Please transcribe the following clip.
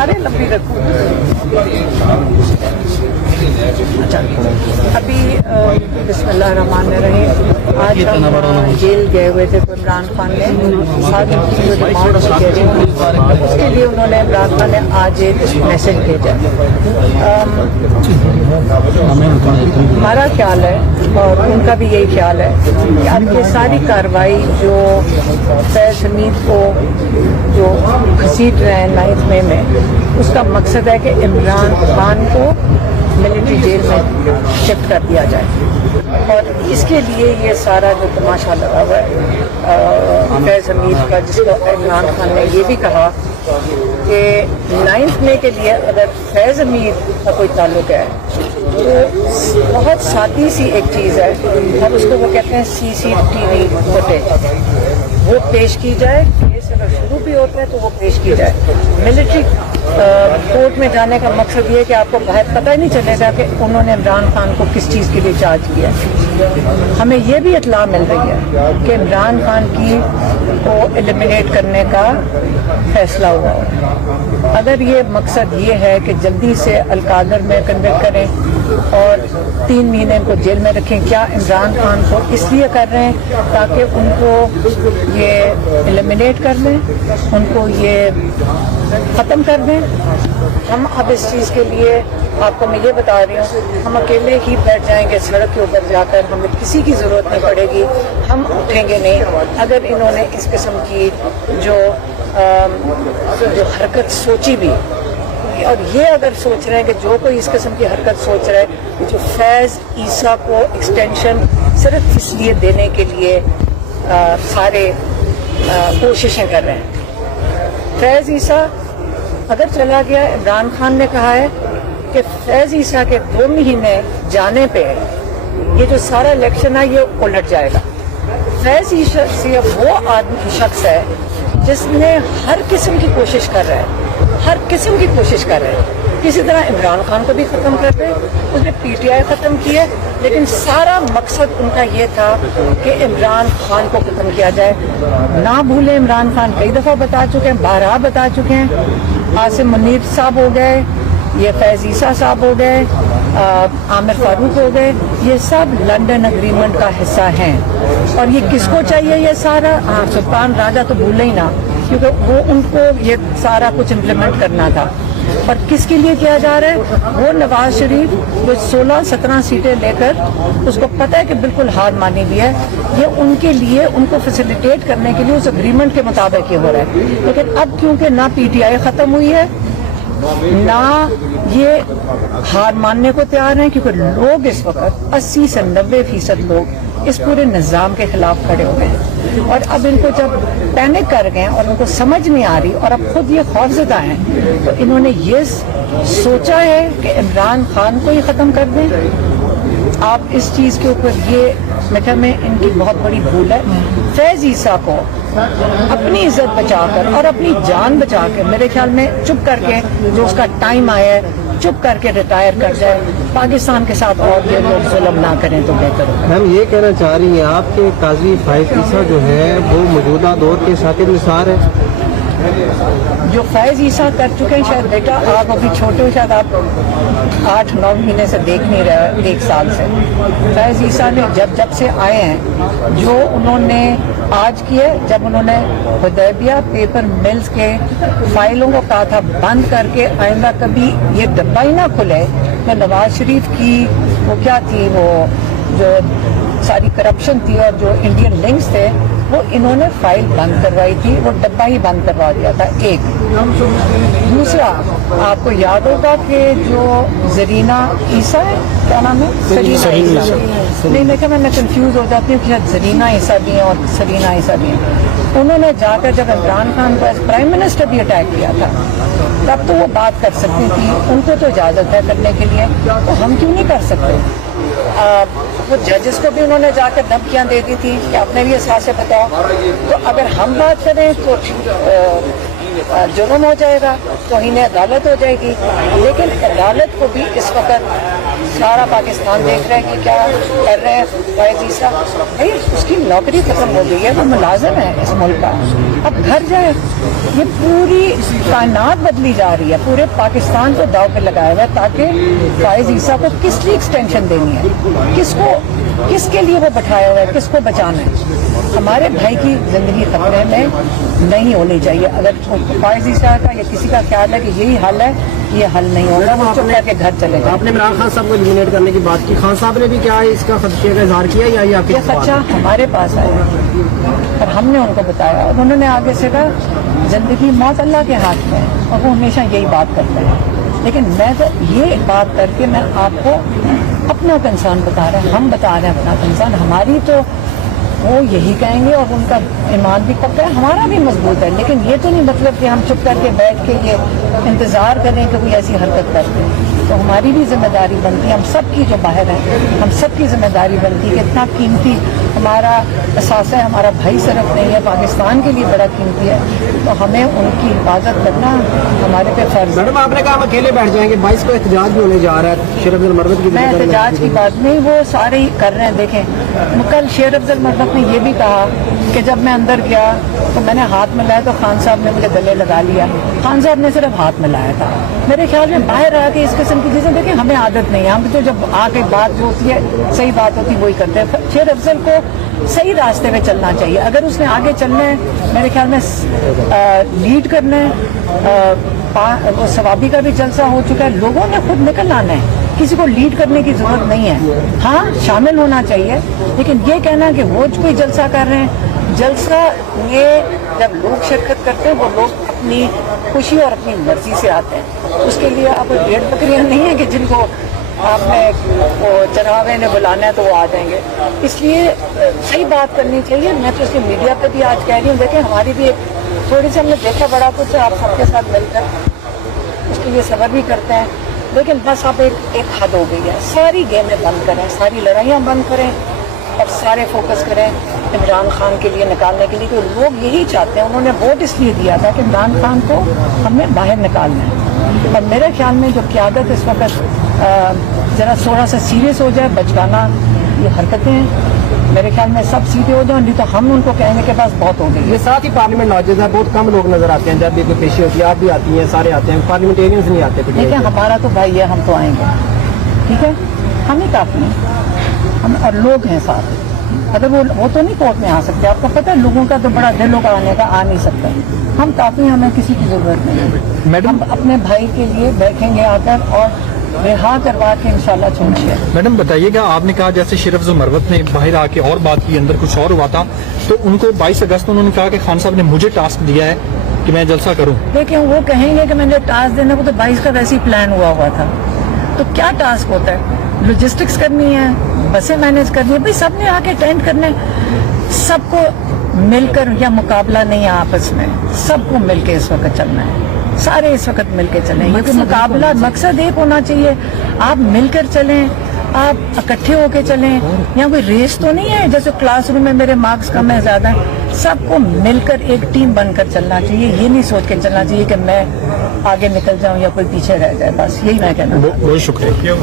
अरे लंबी रखो। अभी बिस्मिल्लाहिर्रहमानिर्रहीम, आज हम जेल गए हुए थे। इमरान खान ने आज उनकी जो डिमांड उसके लिए उन्होंने इमरान खान ने आज एक मैसेज भेजा। हमारा ख्याल है और उनका भी यही ख्याल है कि अब ये सारी कार्रवाई जो फैज़ हमीद को जो घसीट रहे हैं 9th मई में, उसका मकसद है कि इमरान खान को मिलिट्री जेल में शिफ्ट कर दिया जाए। और इसके लिए ये सारा जो तमाशा लगा हुआ है फैज़ हमीद का, जिसको इमरान खान ने ये भी कहा कि 9th मई के लिए अगर फैज़ हमीद का कोई ताल्लुक है तो बहुत सादी सी एक चीज़ है, और उसको वो कहते हैं CCTV फुटेज, वो पेश की जाए। केस अगर शुरू भी होता है तो वो पेश की जाए। मिलिट्री कोर्ट में जाने का मकसद ये है कि आपको बाहर पता ही नहीं चलेगा कि उन्होंने इमरान खान को किस चीज़ के लिए चार्ज किया। हमें ये भी इत्तला मिल रही है कि इमरान खान को एलिमिनेट करने का फैसला हुआ है। अगर ये मकसद ये है कि जल्दी से अल-कादर में कन्विक्ट करें और 3 महीने को जेल में रखें, क्या इमरान खान को इसलिए कर रहे हैं ताकि उनको ये एलिमिनेट कर दें, उनको ये ख़त्म कर दें? हम अब इस चीज़ के लिए आपको मैं ये बता रही हूँ, हम अकेले ही बैठ जाएंगे सड़क के ऊपर जाकर, हमें किसी की ज़रूरत नहीं पड़ेगी, हम उठेंगे नहीं। अगर इन्होंने इस किस्म की जो हरकत सोची भी, और ये अगर सोच रहे हैं कि जो कोई इस किस्म की हरकत सोच रहा है, जो फैज़ ईसा को एक्सटेंशन सिर्फ इसलिए देने के लिए सारे कोशिशें कर रहे हैं। फैज़ ईसा अगर चला गया, इमरान खान ने कहा है कि फैज़ ईसा के 2 महीने जाने पे ये जो सारा इलेक्शन है ये उलट जाएगा। फैज़ ईसा वो आदमी शख्स है जिसने हर किस्म की कोशिश कर रहा है, हर किस्म की कोशिश कर रहे हैं। किसी तरह इमरान खान को भी ख़त्म कर दे, उसने PTI ख़त्म किया, लेकिन सारा मकसद उनका ये था कि इमरान खान को ख़त्म किया जाए। ना भूलें, इमरान खान कई दफ़ा बता चुके हैं, बारहा बता चुके हैं। आसिम मुनीर साहब हो गए, ये फैज़ ईसा साहब हो गए, आमिर फारूक हो गए, ये सब लंदन एग्रीमेंट का हिस्सा हैं। और ये किसको चाहिए ये सारा? हाँ, सुल्तान राजा तो भूले ही ना, क्योंकि वो उनको ये सारा कुछ इम्प्लीमेंट करना था। और किसके लिए किया जा रहा है? वो नवाज शरीफ जो 16-17 सीटें लेकर, उसको पता है कि बिल्कुल हार मानी हुई है, ये उनके लिए, उनको फैसिलिटेट करने के लिए उस एग्रीमेंट के मुताबिक ये हो रहा है। लेकिन अब क्योंकि ना PTI ख़त्म हुई है, ना ये हार मानने को तैयार हैं, क्योंकि लोग इस वक्त 80 से 90% लोग इस पूरे निज़ाम के खिलाफ खड़े हो गए हैं। और अब इनको जब पैनिक कर गए और उनको समझ नहीं आ रही और अब खुद ये खौफज़दा हैं, तो इन्होंने ये सोचा है कि इमरान खान को ही ख़त्म कर दें। आप इस चीज़ के ऊपर ये मेरे में इनकी बहुत बड़ी भूल है। फैज़ ईसा को अपनी इज्जत बचाकर और अपनी जान बचाकर, मेरे ख्याल में चुप करके, जो उसका टाइम आया है, चुप करके रिटायर कर जाए। पाकिस्तान के साथ और ये लोग जुल्म ना करें तो बेहतर होगा। हम ये कहना चाह रही हैं आपके काजी फैज़ ईसा जो है वो मौजूदा दौर के शाकिर निसार है। जो फैज़ ईसा कर चुके हैं, शायद बेटा आप अभी छोटे हो, शायद आप 8-9 महीने से देख नहीं रहे, 1 साल से। फैज़ ईसा ने जब से आए हैं, जो उन्होंने आज किए, जब उन्होंने हुदैबिया पेपर मिल्स के फाइलों को कहा था बंद करके आइंदा कभी ये डब्बा ही ना खुले, तो नवाज शरीफ की वो क्या थी, वो जो सारी करप्शन थी और जो इंडियन लिंक्स थे, वो इन्होंने फाइल बंद करवाई थी, वो डब्बा ही बंद करवा दिया था। एक दूसरा, आपको याद होगा कि जो ज़रीना ईसा है, क्या नाम है, सरीना ईसा, नहीं देखा, मैं कंफ्यूज हो जाती हूँ कि शायद ज़रीना ईसा भी हैं और सरीना ईसा भी हैं। उन्होंने जाकर जब इमरान खान को एज प्राइम मिनिस्टर भी अटैक किया था, तब तो वो बात कर सकती थी, उनको तो इजाज़त है करने के लिए, तो हम क्यों नहीं कर सकते? वो जजेस को भी उन्होंने जाकर धमकियां दे दी थी कि आपने भी एहसास से बताओ। तो अगर हम बात करें तो जुल्म हो जाएगा, तौहीन अदालत हो जाएगी। लेकिन अदालत को भी इस वक्त सारा पाकिस्तान देख रहा है कि क्या कर रहे हैं फैज ईसा। भाई उसकी नौकरी खत्म हो गई है, वो मुलाजिम है इस मुल्क का, अब घर जाए। ये पूरी कायनात बदली जा रही है, पूरे पाकिस्तान को दाव पे लगाया हुआ है ताकि फैज ईसा को किस लिए एक्सटेंशन देनी है, किसके लिए वो बैठाया हुआ है, किसको बचाना है। हमारे भाई की जिंदगी खतरे में नहीं होनी चाहिए। अगर फैज ईसा का या किसी का ख्याल है कि यही हल है, ये हल नहीं होगा, वो चुप करके घर चले गए। आपने इमरान खान साहब को एलिमिनेट करने की बात की, खान साहब ने भी क्या इसका खदशे का इजहार किया या ये आपकी ये खदशा हमारे पास आया और हमने उनको बताया और उन्होंने आगे से कहा जिंदगी मौत अल्लाह के हाथ में है और वो हमेशा यही बात करते हैं। लेकिन मैं तो ये बात करके मैं आपको अपना कंसर्न बता रहा है, हम बता रहे हैं अपना कंसर्न। हमारी तो वो यही कहेंगे और उनका ईमान भी पक्का है, हमारा भी मजबूत है। लेकिन ये तो नहीं मतलब कि हम चुप करके बैठ के ये इंतजार करें कि कोई ऐसी हरकत करते हैं। तो हमारी भी जिम्मेदारी बनती है, हम सब की जो बाहर है हम सब की जिम्मेदारी बनती है कि इतना कीमती हमारा असासा है, हमारा भाई सिर्फ नहीं है, पाकिस्तान के लिए बड़ा कीमती है, तो हमें उनकी हिफाजत करना हमारे पे फर्ज है। मैडम आपने कहा हम अकेले बैठ जाएंगे, 22 को एहतजाज भी होने जा रहा है शेर अफजल मरवत की। मैं एहतजाज की बात नहीं, वो सारे ही कर रहे हैं। देखें कल शेर अफजल मरवत ने यह भी कहा कि जब मैं अंदर गया तो मैंने हाथ मिलाया तो खान साहब ने मुझे गले लगा लिया। खान साहब ने सिर्फ हाथ मिलाया था। मेरे ख्याल में बाहर आके इस किस्म की चीजें देखें हमें आदत नहीं है, हम तो जब आके बात जो होती है सही बात होती है वही करते हैं। शेर अफजल को सही रास्ते में चलना चाहिए, अगर उसने आगे चलना है मेरे ख्याल में लीड करना है। वो सवाबी का भी जलसा हो चुका है, लोगों ने खुद निकल आना है, किसी को लीड करने की जरूरत नहीं है। हाँ शामिल होना चाहिए, लेकिन ये कहना कि वो कोई जलसा कर रहे हैं, जलसा ये जब लोग शिरकत करते हैं वो लोग अपनी खुशी और अपनी मर्जी से आते हैं। उसके लिए आप भेड़ बकरियां नहीं है कि जिनको आपने वो चनावे ने बुलाना है तो वो आ जाएंगे। इसलिए सही बात करनी चाहिए। मैं तो इसकी मीडिया पे भी आज कह रही हूँ, देखें हमारी भी एक थोड़ी सी हमने देखा बड़ा कुछ आप सबके साथ मिलकर, उसके लिए सब्र भी करते हैं। लेकिन बस अब एक हद हो गई है, सारी गेमें बंद करें, सारी लड़ाइयाँ बंद करें और सारे फोकस करें इमरान खान के लिए निकालने के लिए। तो लोग यही चाहते हैं, उन्होंने वोट इसलिए दिया था कि इमरान खान को हमें बाहर निकालना है। और मेरे ख्याल में जो क़यादत इस वक्त ज़रा थोड़ा सा सीरियस हो जाए, बचकाना ये हरकतें हैं, मेरे ख्याल में सब सीधे हो जाए, नहीं तो हम उनको कहने के पास बहुत हो गई। ये साथ ही पार्लियामेंट लॉजेज है, बहुत कम लोग नजर आते हैं जब भी कोई पेशी होती है। आप भी आती हैं, सारे आते हैं, पार्लियामेंटेरियंस नहीं आते। ठीक है हमारा तो भाई है, हम तो आएंगे, ठीक है हम ही काफी हैं, हम और लोग हैं साथ। अगर वो तो नहीं कोर्ट में आ सकते, आपको पता है लोगों का तो बड़ा दिल होगा आने का, आ नहीं सकता। हम काफी, हमें किसी की जरूरत नहीं है। मैडम हम अपने भाई के लिए बैठेंगे आकर और रिहा करवा के इंशाल्लाह छोड़िए। मैडम बताइएगा, आपने कहा जैसे शेर अफजल मरवत ने बाहर आके और बात की, अंदर कुछ और हुआ था, तो उनको 22 अगस्त को उन्होंने कहा कि खान साहब ने मुझे टास्क दिया है कि मैं जलसा करूं। देखिए वो कहेंगे कि मैंने टास्क देने को, तो 22 का वैसे ही प्लान हुआ था। तो क्या टास्क होता है, लॉजिस्टिक्स करनी है, बसें मैनेज करनी है, भाई सबने आके अटेंड करना है, सबको मिलकर, या मुकाबला नहीं है आपस में, सबको मिलके इस वक्त चलना है, सारे इस वक्त मिलके चलें, क्योंकि मुकाबला मकसद एक होना चाहिए, आप मिलकर चलें, आप इकट्ठे होके चलें। यहाँ कोई रेस तो नहीं है जैसे क्लासरूम में मेरे मार्क्स कम है ज्यादा है, सबको मिलकर एक टीम बनकर चलना चाहिए। ये नहीं सोच के चलना चाहिए कि मैं आगे निकल जाऊं या कोई पीछे रह जाए, बस यही मैं कहना। बहुत शुक्रिया।